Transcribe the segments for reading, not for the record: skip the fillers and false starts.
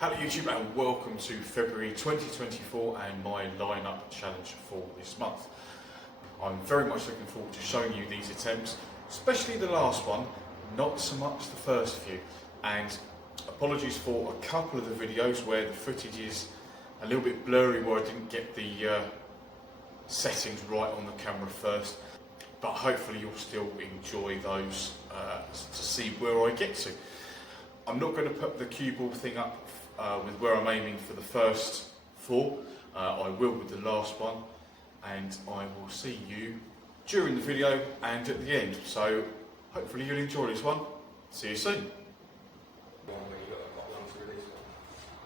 Hello YouTube and welcome to February 2024 and my lineup challenge for this month. I'm very much looking forward to showing you these attempts, especially the last one, not so much the first few. And apologies for a couple of the videos where the footage is a little bit blurry, where I didn't get the settings right on the camera first. But hopefully you'll still enjoy those to see where I get to. I'm not going to put the cue ball thing up with where I'm aiming for the first four. I will with the last one, and I will see you during the video and at the end. So hopefully you'll enjoy this one. See you soon.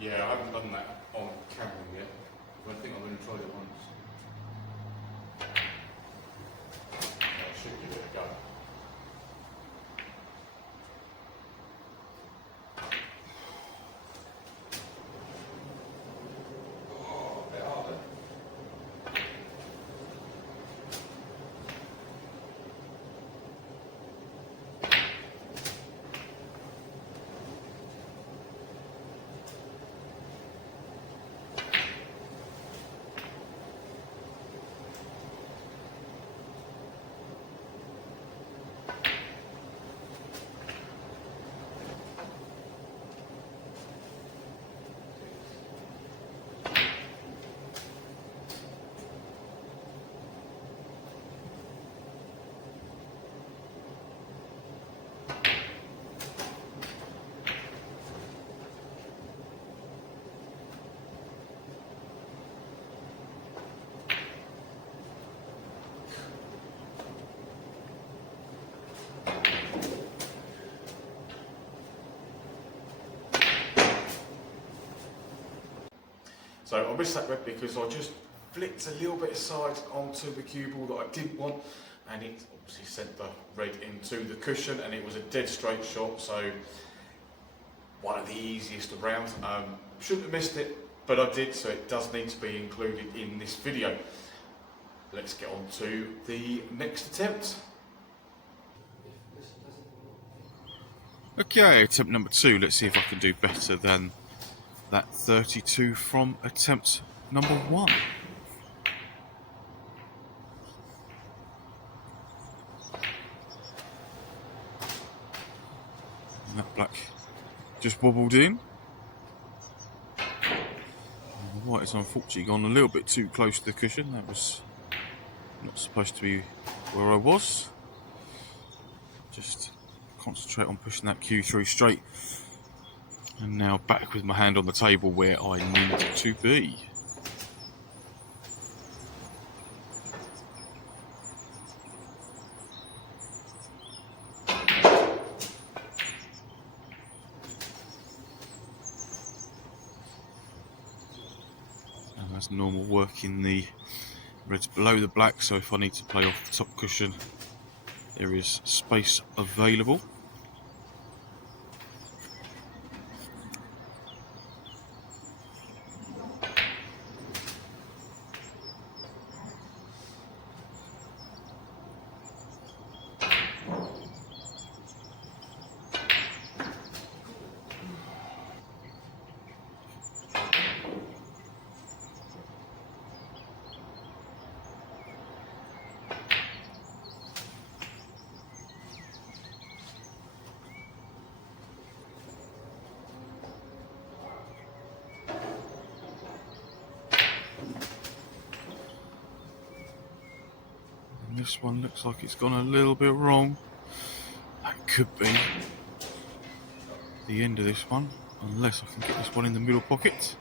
Yeah, I haven't done that on camera yet, but I think I'm going to try it once. I should give it a go. So I missed that red because I just flicked a little bit aside onto the cue ball that I didn't want, and it obviously sent the red into the cushion, and it was a dead straight shot, so one of the easiest around. Shouldn't have missed it, but I did, so it does need to be included in this video. Let's get on to the next attempt. Okay, attempt number 2. Let's see if I can do better than that 32 from attempt number 1. And that black just wobbled in. And the white has unfortunately gone a little bit too close to the cushion. That was not supposed to be where I was. Just concentrate on pushing that cue through straight. And now back with my hand on the table where I need to be. And as normal, working the reds below the black, so if I need to play off the top cushion, there is space available. This one looks like it's gone a little bit wrong. That could be the end of this one, unless I can get this one in the middle pocket.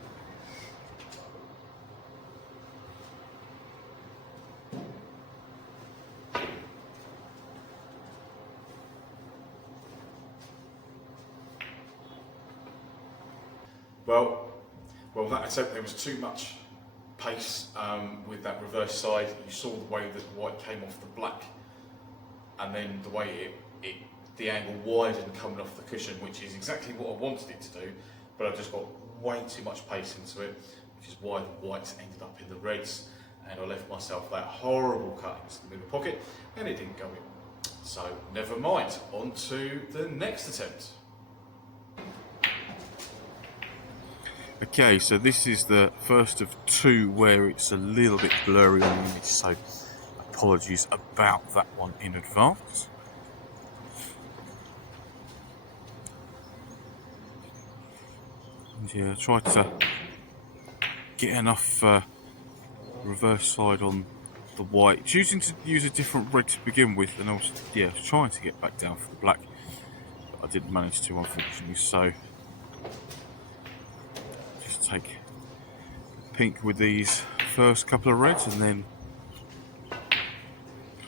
Well, that attempt, there was too much pace with that reverse side. You saw the way that the white came off the black, and then the way the angle widened coming off the cushion, which is exactly what I wanted it to do, but I just got way too much pace into it, which is why the whites ended up in the reds, and I left myself that horrible cut into the middle pocket, and it didn't go in. So never mind, on to the next attempt. Okay, so this is the first of two where it's a little bit blurry on the image, so apologies about that one in advance. And yeah, try to get enough reverse side on the white, choosing to use a different red to begin with, and I was trying to get back down for the black, but I didn't manage to, unfortunately. So just take pink with these first couple of reds, and then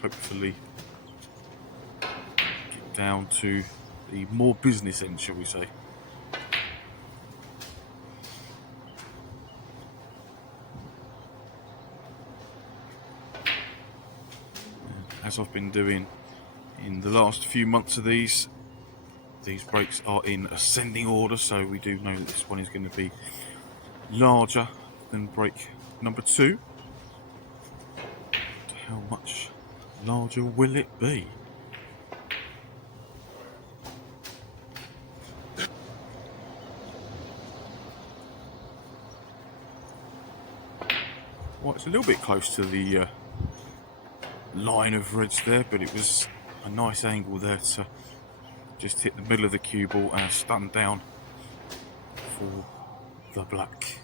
hopefully get down to the more business end, shall we say. As I've been doing in the last few months of these breaks are in ascending order, so we do know that this one is going to be larger than break number 2. But how much larger will it be? Well, it's a little bit close to the line of reds there, but it was a nice angle there to just hit the middle of the cue ball and stun down for the black.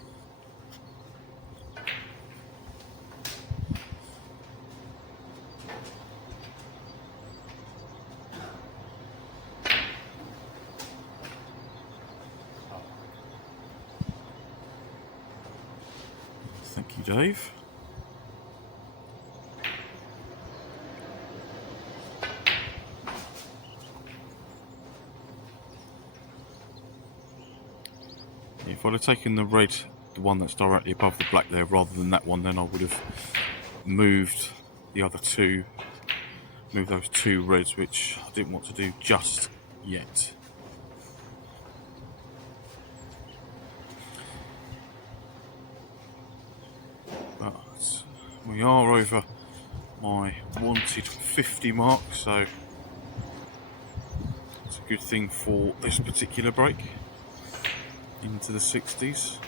Thank you, Dave. If I'd have taken the red, the one that's directly above the black there, rather than that one, then I would have moved the other two, moved those 2 reds, which I didn't want to do just yet. But we are over my wanted 50 mark, so it's a good thing for this particular break into the 60s.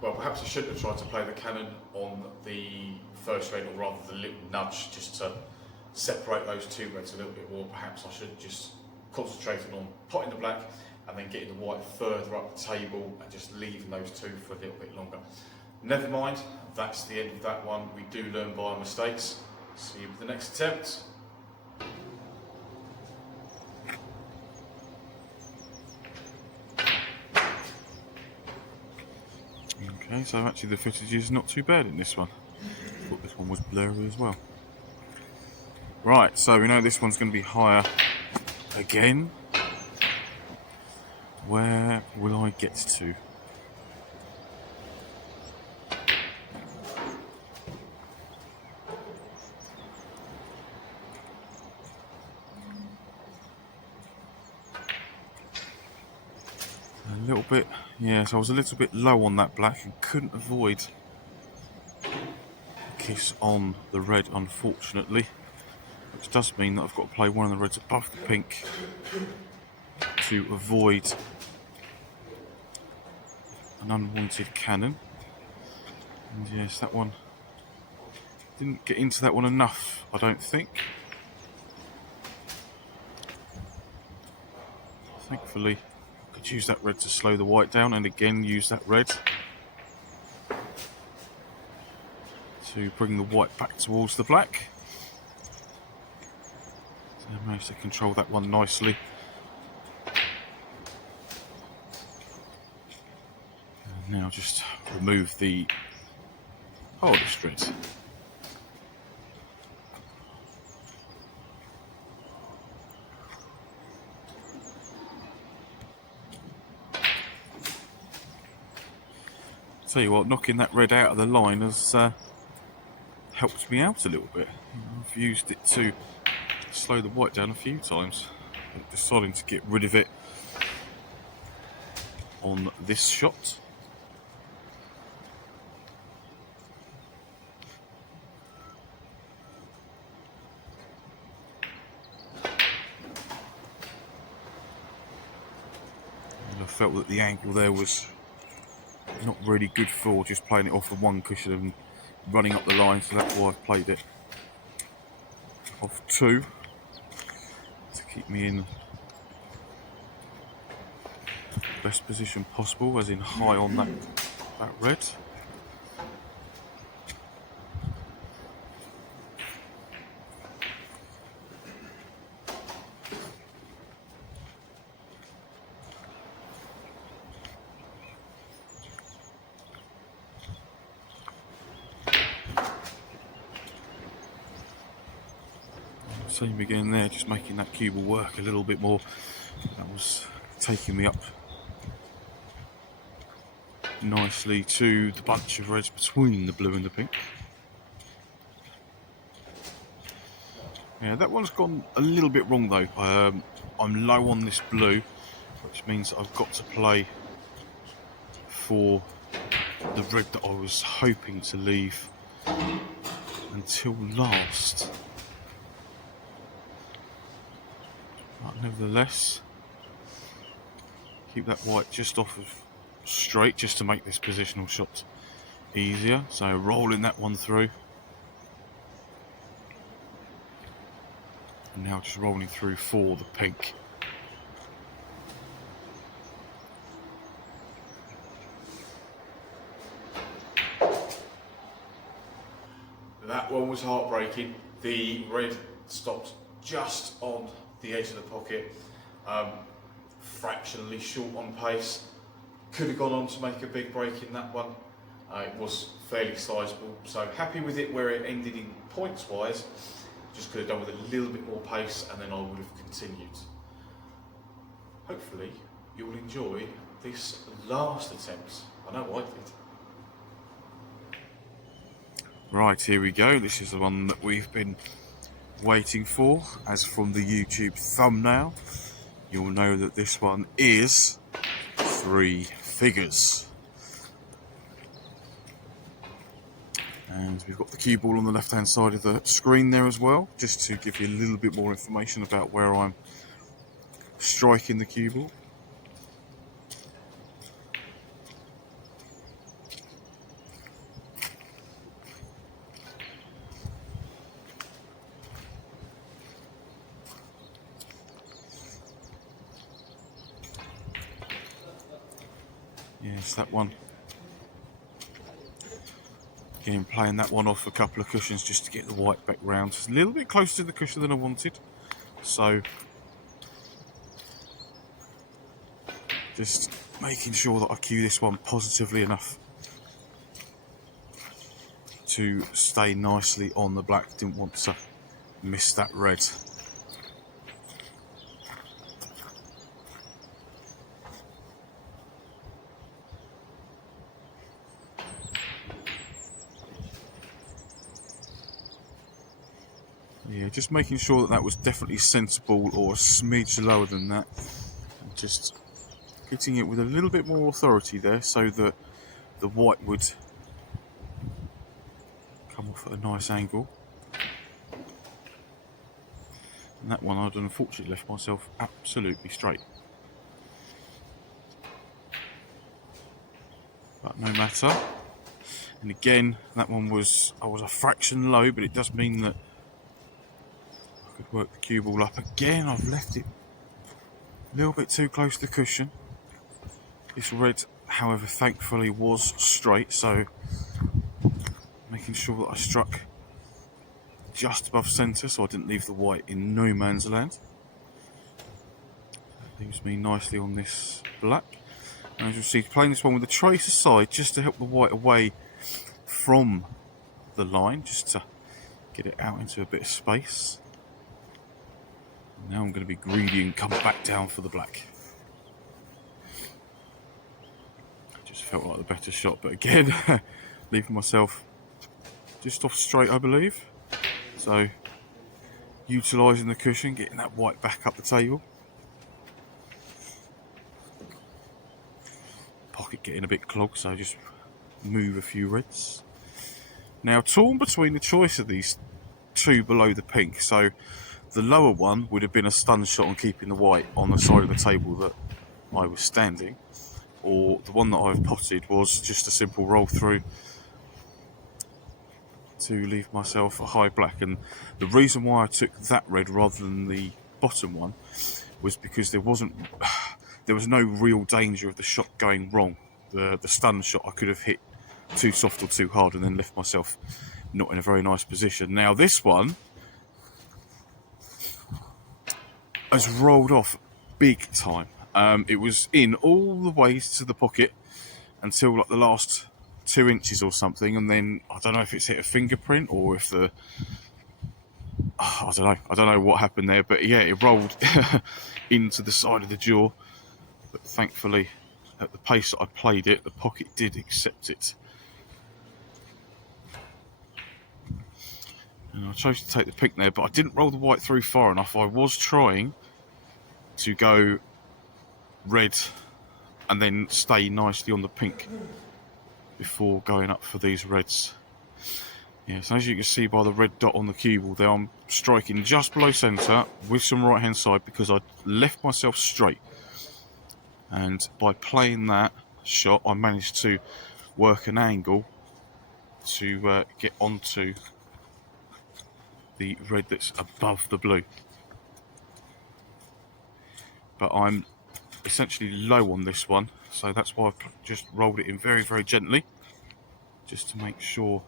Well, perhaps I shouldn't have tried to play the cannon on the first red, or rather the little nudge, just to separate those 2 reds a little bit more. Perhaps I should have just concentrated on potting the black and then getting the white further up the table and just leaving those 2 for a little bit longer. Never mind, that's the end of that one. We do learn by our mistakes. See you with the next attempt. Okay, so actually the footage is not too bad in this one. I thought this one was blurry as well. Right, so we know this one's going to be higher again. Where will I get to? A little bit, so I was a little bit low on that black and couldn't avoid a kiss on the red, unfortunately, which does mean that I've got to play one of the reds above the pink to avoid an unwanted cannon. And yes, that one didn't get into that one enough, I don't think. Thankfully, I could use that red to slow the white down, and again use that red to bring the white back towards the black. So I managed to control that one nicely. And now just remove the hardest red. Tell you what, knocking that red out of the line has helped me out a little bit. I've used it to slow the white down a few times, but deciding to get rid of it on this shot. felt that the angle there was not really good for just playing it off the one cushion and running up the line, so that's why I've played it off 2 to keep me in the best position possible, as in high on that red. Same again there, just making that cue ball work a little bit more. That was taking me up nicely to the bunch of reds between the blue and the pink. Yeah, that one's gone a little bit wrong though. I'm low on this blue, which means I've got to play for the red that I was hoping to leave until last. But nevertheless, keep that white just off of straight, just to make this positional shot easier. So rolling that one through, and now just rolling through for the pink. That one was heartbreaking. The red stopped just on the edge of the pocket, fractionally short on pace. Could have gone on to make a big break in that one. It was fairly sizable, so happy with it where it ended in points wise. Just could have done with a little bit more pace and then I would have continued. Hopefully you'll enjoy this last attempt. I know I did. Right, here we go. This is the one that we've been waiting for. As from the YouTube thumbnail, you'll know that this one is 3 figures. And we've got the cue ball on the left hand side of the screen there as well, just to give you a little bit more information about where I'm striking the cue ball. Yes, that one. Again, playing that one off a couple of cushions just to get the white back round. It's a little bit closer to the cushion than I wanted. So, just making sure that I cue this one positively enough to stay nicely on the black. Didn't want to miss that red. Yeah, just making sure that that was definitely sensible or a smidge lower than that. And just hitting it with a little bit more authority there so that the white would come off at a nice angle. And that one I'd unfortunately left myself absolutely straight. But no matter. And again, that one was, I was a fraction low, but it does mean that I could work the cue ball up. Again, I've left it a little bit too close to the cushion. This red, however, thankfully was straight, so making sure that I struck just above centre so I didn't leave the white in no man's land. That leaves me nicely on this black. And as you'll see, playing this one with the trace aside just to help the white away from the line, just to get it out into a bit of space. Now I'm going to be greedy and come back down for the black. Just felt like the better shot, but again, leaving myself just off straight, I believe. So, utilising the cushion, getting that white back up the table. Pocket getting a bit clogged, so just move a few reds. Now, torn between the choice of these 2 below the pink. So, the lower one would have been a stun shot on keeping the white on the side of the table that I was standing. or the one that I've potted was just a simple roll through to leave myself a high black. And the reason why I took that red rather than the bottom one was because there was no real danger of the shot going wrong. The stun shot I could have hit too soft or too hard and then left myself not in a very nice position. Now this one has rolled off big time. It was in all the ways to the pocket until like the last 2 inches or something, and then I don't know if it's hit a fingerprint or if I don't know what happened there, but yeah, it rolled into the side of the jaw. But thankfully, at the pace that I played it, the pocket did accept it. And I chose to take the pink there, but I didn't roll the white through far enough. I was trying to go red and then stay nicely on the pink before going up for these reds. Yes, as you can see by the red dot on the cue ball there, I'm striking just below centre with some right hand side because I left myself straight. And by playing that shot, I managed to work an angle to get onto the red that's above the blue. But I'm essentially low on this one, so that's why I've just rolled it in very, very gently, just to make sure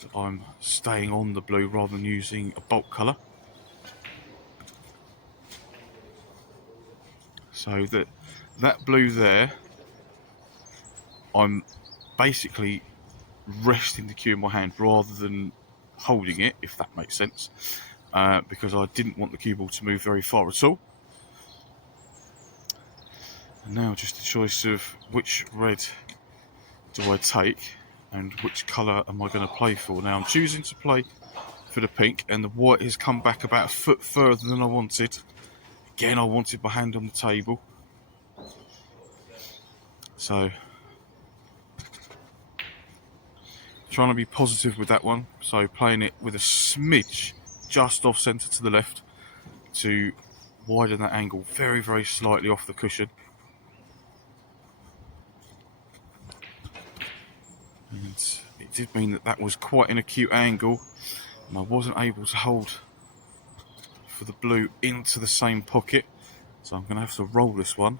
that I'm staying on the blue rather than using a bulk colour. So that blue there, I'm basically resting the cue in my hand rather than holding it, if that makes sense, because I didn't want the cue ball to move very far at all. And now just a choice of which red do I take and which colour am I going to play for. Now I'm choosing to play for the pink, and the white has come back about a foot further than I wanted. Again, I wanted my hand on the table, so trying to be positive with that one, so playing it with a smidge just off centre to the left to widen that angle very, very slightly off the cushion. And it did mean that was quite an acute angle, and I wasn't able to hold for the blue into the same pocket, so I'm going to have to roll this one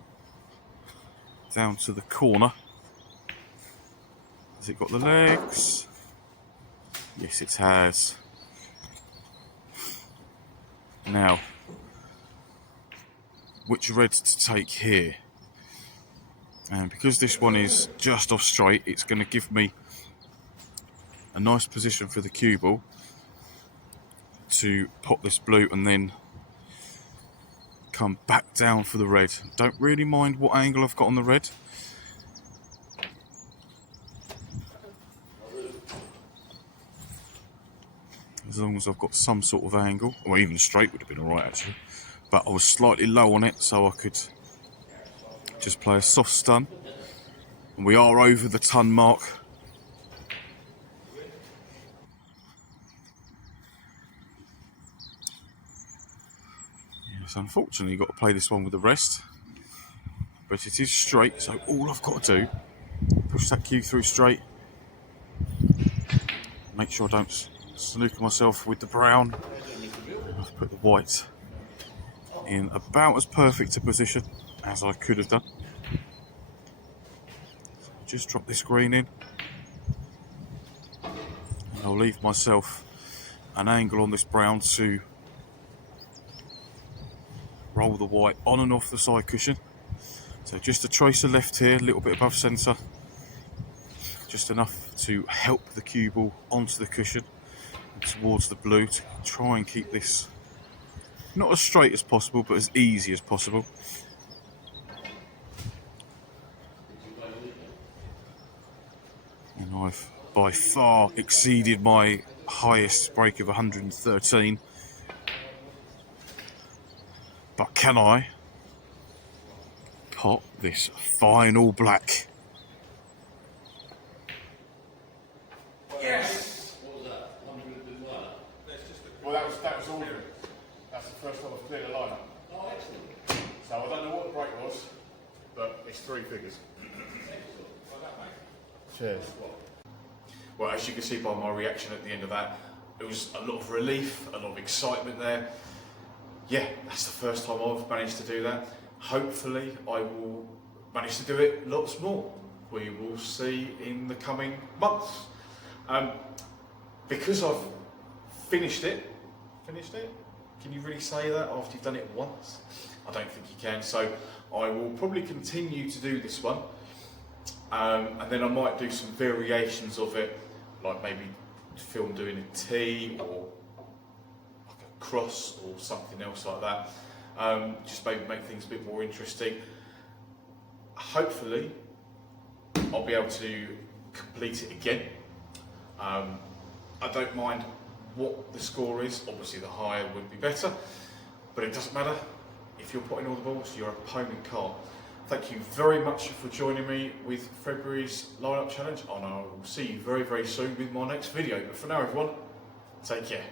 down to the corner. Has it got the legs? Yes, it has. Now, which reds to take here? And because this one is just off straight, it's going to give me a nice position for the cue ball to pop this blue and then come back down for the red. Don't really mind what angle I've got on the red. As long as I've got some sort of angle, or even straight would have been alright actually. But I was slightly low on it, so I could just play a soft stun. And we are over the ton mark. Yes, unfortunately you've got to play this one with the rest. But it is straight, so all I've got to do, push that cue through straight. Make sure I don't snooker myself with the brown. I've put the white in about as perfect a position as I could have done. So just drop this green in, and I'll leave myself an angle on this brown to roll the white on and off the side cushion. So just a tracer left here, a little bit above centre, just enough to help the cue ball onto the cushion and towards the blue to try and keep this not as straight as possible, but as easy as possible. And I've by far exceeded my highest break of 113. But can I pop this final black? Yes! What was that? 101? Well, that was all of it. That's the first time I've cleared a lineup. Oh, excellent. So I don't know what the break was, but it's 3 figures. Cheers. Well, as you can see by my reaction at the end of that, it was a lot of relief, a lot of excitement there. Yeah, that's the first time I've managed to do that. Hopefully I will manage to do it lots more. We will see in the coming months. Because I've finished it, can you really say that after you've done it once? I don't think you can, so I will probably continue to do this one. And then I might do some variations of it, like maybe film doing a T or like a cross or something else like that. Just maybe make things a bit more interesting. Hopefully I'll be able to complete it again. I don't mind what the score is, obviously the higher would be better, but it doesn't matter. If you're putting all the balls, your opponent can't. Thank you very much for joining me with February's lineup challenge, and I will see you very, very soon with my next video. But for now, everyone, take care.